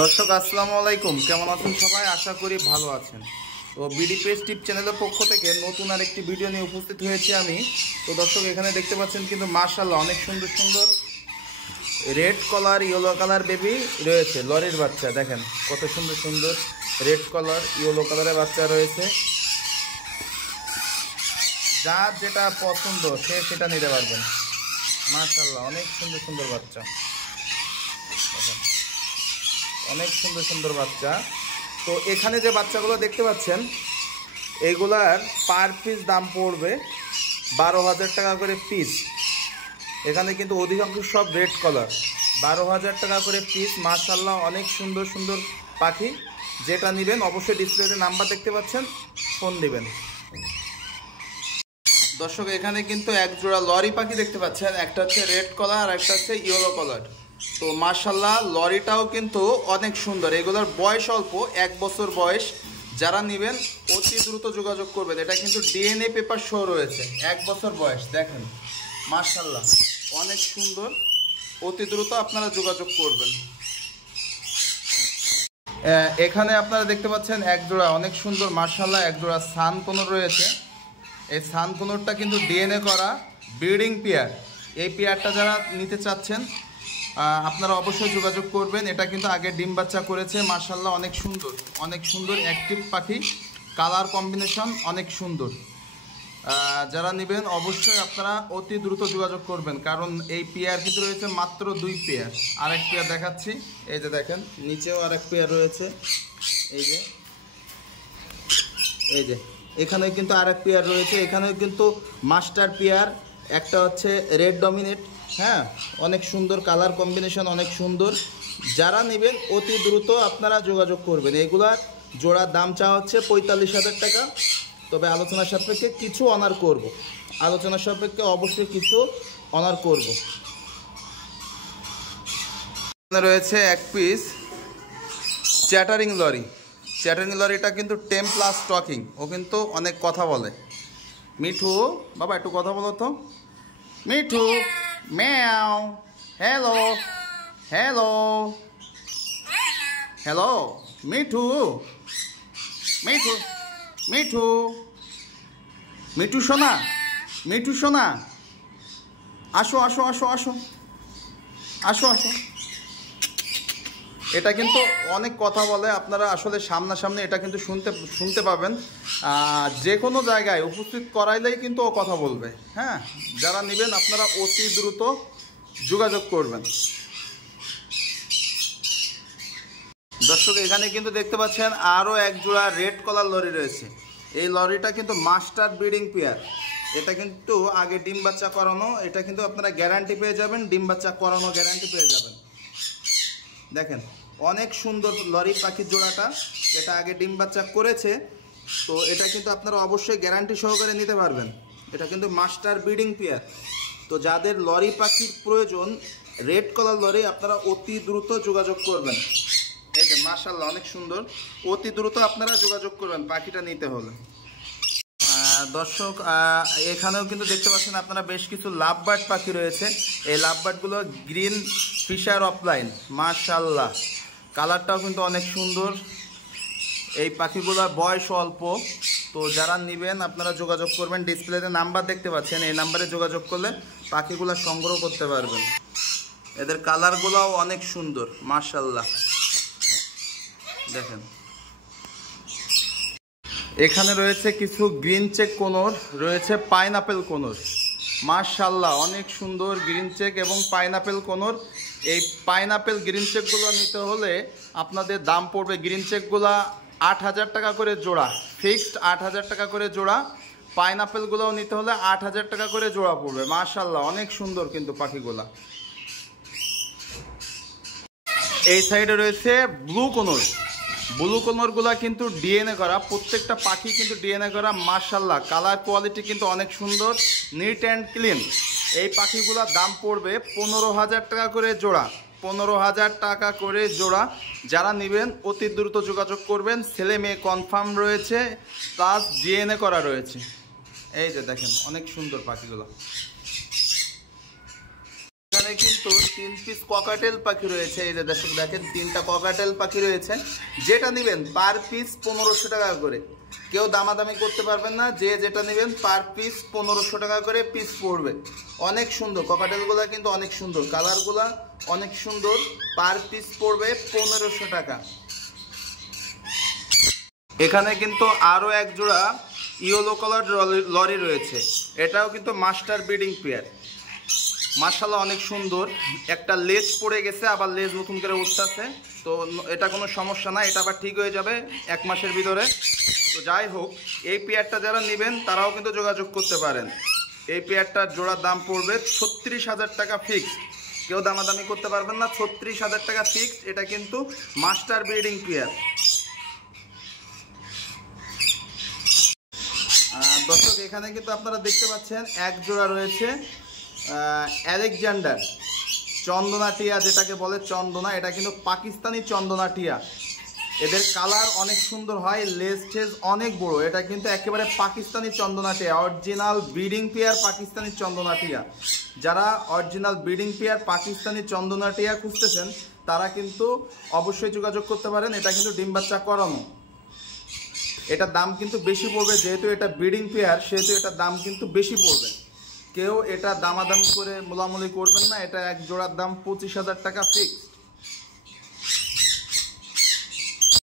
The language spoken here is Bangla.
দর্শক আসসালামু আলাইকুম, কেমন আছেন সবাই? আশা করি ভালো আছেন। তো বিডি পেজ টিপ চ্যানেলের পক্ষ থেকে নতুন আরেকটি ভিডিও নিয়ে উপস্থিত হয়েছি আমি। তো দর্শক এখানে দেখতে পাচ্ছেন কিন্তু মাশাআল্লাহ অনেক সুন্দর সুন্দর red colour yellow colour baby রয়েছে। লরির বাচ্চা দেখেন কত সুন্দর সুন্দর রেড কালার ইয়েলো কালারের বাচ্চা রয়েছে। যার যেটা পছন্দ সে সেটা নিতে পারবেন। মাশাআল্লাহ অনেক সুন্দর সুন্দর বাচ্চা, অনেক সুন্দর সুন্দর বাচ্চা। তো এখানে যে বাচ্চাগুলো দেখতে পাচ্ছেন এইগুলার পার পিস দাম পড়বে 12,000 টাকা করে পিস। এখানে কিন্তু অধিকাংশ সব রেড কালার, 12,000 টাকা করে পিস। মাশাআল্লাহ অনেক সুন্দর সুন্দর পাখি। যেটা নেবেন অবশ্যই ডিসপ্লেতে নাম্বার দেখতে পাচ্ছেন, ফোন দিবেন। দর্শক এখানে কিন্তু এক জোড়া লরি পাখি দেখতে পাচ্ছেন, একটা হচ্ছে রেড কালার আর একটা হচ্ছে ইয়েলো কালার। তো মাশাআল্লাহ লরিটাও কিন্তু অনেক সুন্দর। এগুলোর বয়স অল্প, 1 বছর বয়স। যারা নেবেন অতি দ্রুত যোগাযোগ করবেন। এটা কিন্তু ডিএনএ পেপার শো রয়েছে, 1 বছর বয়স। দেখেন মাশাআল্লাহ অনেক সুন্দর, অতি দ্রুত আপনারা যোগাযোগ করবেন। এখানে আপনারা দেখতে পাচ্ছেন এক জোড়া অনেক সুন্দর মাশাআল্লাহ এক জোড়া সান কোনর রয়েছে। এই সান কোনরটা কিন্তু ডিএনএ করা ব্রিডিং পেয়ার। এই পেয়ারটা যারা নিতে চাচ্ছেন আপনারা অবশ্যই যোগাযোগ করবেন। এটা কিন্তু আগে ডিম বাচ্চা করেছে। মাশাআল্লাহ অনেক সুন্দর, অনেক সুন্দর অ্যাক্টিভ পাখি। কালার কম্বিনেশন অনেক সুন্দর। যারা নেবেন অবশ্যই আপনারা অতি দ্রুত যোগাযোগ করবেন, কারণ এই পেয়ার কিন্তু রয়েছে মাত্র 2 পেয়ার। আরেক পেয়ার দেখাচ্ছি, এই যে দেখেন নিচেও আরেক পেয়ার রয়েছে। এই যে এখানে কিন্তু আরেক পেয়ার রয়েছে। এখানেও কিন্তু মাস্টার পেয়ার, একটা হচ্ছে রেড ডমিনেট। হ্যাঁ, অনেক সুন্দর কালার কম্বিনেশন, অনেক সুন্দর। যারা নেবেন অতি দ্রুত আপনারা যোগাযোগ করবেন। এগুলার জোড়ার দাম চাওয়া হচ্ছে 45,000 টাকা। তবে আলোচনার সাপেক্ষে কিছু অনার করব, আলোচনার সাপেক্ষে অবশ্যই কিছু অনার করব। রয়েছে এক পিস চ্যাটারিং লরি। চ্যাটারিং লরিটা কিন্তু 10+ টকিং। ও কিন্তু অনেক কথা বলে। মিঠু বাবা একটু কথা বলো তো। মিঠু ম্যাও, hello hello hello. Mithu Mithu Mithu Mithu সোনা, মিঠু সোনা আসো আসো আসো আসো আসো আসো। এটা কিন্তু অনেক কথা বলে। আপনারা আসলে সামনাসামনি এটা কিন্তু শুনতে পাবেন। যে কোনো জায়গায় উপস্থিত করাইলেই কিন্তু ও কথা বলবে। হ্যাঁ, যারা নেবেন আপনারা অতি দ্রুত যোগাযোগ করবেন। দর্শক এখানে কিন্তু দেখতে পাচ্ছেন আরও এক জোড়া রেড কালার লরি রয়েছে। এই লরিটা কিন্তু মাস্টার ব্রিডিং পেয়ার। এটা কিন্তু আগে ডিম বাচ্চা করানো। এটা কিন্তু আপনারা গ্যারান্টি পেয়ে যাবেন, ডিম বাচ্চা করানো গ্যারান্টি পেয়ে যাবেন। দেখেন অনেক সুন্দর লরি পাখির জোড়াটা। এটা আগে ডিম বাচ্চা করেছে। তো এটা কিন্তু আপনারা অবশ্যই গ্যারান্টি সহকারে নিতে পারবেন। এটা কিন্তু মাস্টার ব্রিডিং পেয়ার। তো যাদের লরি পাখির প্রয়োজন, রেড কালার লরি, আপনারা অতি দ্রুত যোগাযোগ করবেন। এই যে মাশাআল্লাহ অনেক সুন্দর, অতি দ্রুত আপনারা যোগাযোগ করবেন পাখিটা নিতে হলে। দর্শক এখানেও কিন্তু দেখতে পাচ্ছেন আপনারা বেশ কিছু লাভ বার্ড পাখি রয়েছে। এই লাভ বার্ডগুলো গ্রিন ফিশার অফলাইন। মাশাআল্লাহ কালারটাও কিন্তু অনেক সুন্দর। এই পাখিগুলোর বয়স অল্প। তো যারা নেবেন আপনারা যোগাযোগ করবেন। ডিসপ্লেতে নাম্বার দেখতে পাচ্ছেন, এই নাম্বারে যোগাযোগ করলে পাখিগুলো সংগ্রহ করতে পারবেন। এদের কালারগুলোও অনেক সুন্দর মাশাআল্লাহ। দেখেন এখানে রয়েছে কিছু গ্রিন চেক কোনর, রয়েছে পাইনাপেল কোনর। মাশাআল্লাহ অনেক সুন্দর গ্রিন চেক এবং পাইনাপেল কোনর। এই পাইনাপেল গ্রিন চেকগুলো নিতে হলে আপনাদের দাম পড়বে, গ্রিন চেকগুলো 8,000 টাকা করে জোড়া, ফিক্সড 8,000 টাকা করে জোড়া। পাইনাপেলগুলোও নিতে হলে 8,000 টাকা করে জোড়া পড়বে। মাশাআল্লাহ অনেক সুন্দর কিন্তু পাখিগুলা। এই সাইডে রয়েছে ব্লু কোনর। ব্লু কোনরগুলা কিন্তু ডিএনএ করা, প্রত্যেকটা পাখি কিন্তু ডিএনএ করা। মাশাআল্লাহ কালার কোয়ালিটি কিন্তু অনেক সুন্দর, নিট অ্যান্ড ক্লিন। এই পাখিগুলোর দাম পড়বে 15,000 টাকা করে জোড়া, 15,000 টাকা করে জোড়া। যারা নেবেন অতি দ্রুত যোগাযোগ করবেন। ছেলে মেয়ে কনফার্ম রয়েছে, প্লাস ডিএনএ করা রয়েছে। এই যে দেখেন অনেক সুন্দর পাখিগুলো। এখানে কিন্তু 3 পিস ককাটেল পাখি রয়েছে। এই যে দর্শক দেখেন 3টা ককাটেল পাখি রয়েছে। যেটা নেবেন পার পিস 1500 টাকা করে, কেউ দামাদামি করতে পারবেন না। যে যেটা নেবেন পার পিস 1500 টাকা করে পিস পড়বে। অনেক সুন্দর ককাটেলগুলা, কিন্তু অনেক সুন্দর, কালারগুলা অনেক সুন্দর। পার পিস পড়বে 1500 টাকা। এখানে কিন্তু আরো এক জোড়া ইয়েলো কালার লরি রয়েছে। এটাও কিন্তু মাস্টার ব্রিডিং পেয়ার। মাশাআল্লাহ অনেক সুন্দর। একটা লেজ পড়ে গেছে, আবার লেজ নতুন করে উঠতেছে, তো এটা কোনো সমস্যা না, এটা আবার ঠিক হয়ে যাবে 1 মাসের ভিতরে। তো যাই হোক, এই পেয়ারটা যারা নেবেন তারাও কিন্তু যোগাযোগ করতে পারেন। এই পেয়ারটার জোড়ার দাম পড়বে 36,000 টাকা ফিক্সড, কেউ দামাদামি করতে পারবেন না। 36,000 টাকা ফিক্সড। এটা কিন্তু মাস্টার ব্রিডিং পেয়ার। দর্শক এখানে কিন্তু আপনারা দেখতে পাচ্ছেন এক জোড়া রয়েছে আলেকজান্ডার চন্দনা টিয়া, যেটাকে বলে চন্দনা। এটা কিন্তু পাকিস্তানি চন্দনা টিয়া। এদের কালার অনেক সুন্দর হয়, লেজ টেজ অনেক বড়। এটা কিন্তু একেবারে পাকিস্তানি চন্দনা টিয়া, অরিজিনাল ব্রিডিং পেয়ার পাকিস্তানি চন্দনা টিয়া। যারা অরিজিনাল ব্রিডিং পেয়ার পাকিস্তানি চন্দনা টিয়া খুঁজতেছেন তারা কিন্তু অবশ্যই যোগাযোগ করতে পারেন। এটা কিন্তু ডিম বাচ্চা করানো। এটার দাম কিন্তু বেশি পড়বে, যেহেতু এটা ব্রিডিং পেয়ার সেহেতু এটার দাম কিন্তু বেশি পড়বে। কেউ এটা দামাদামি করে মোলামুলি করবেন না। এটা এক জোড়ার দাম 25,000 টাকা ফিক্স।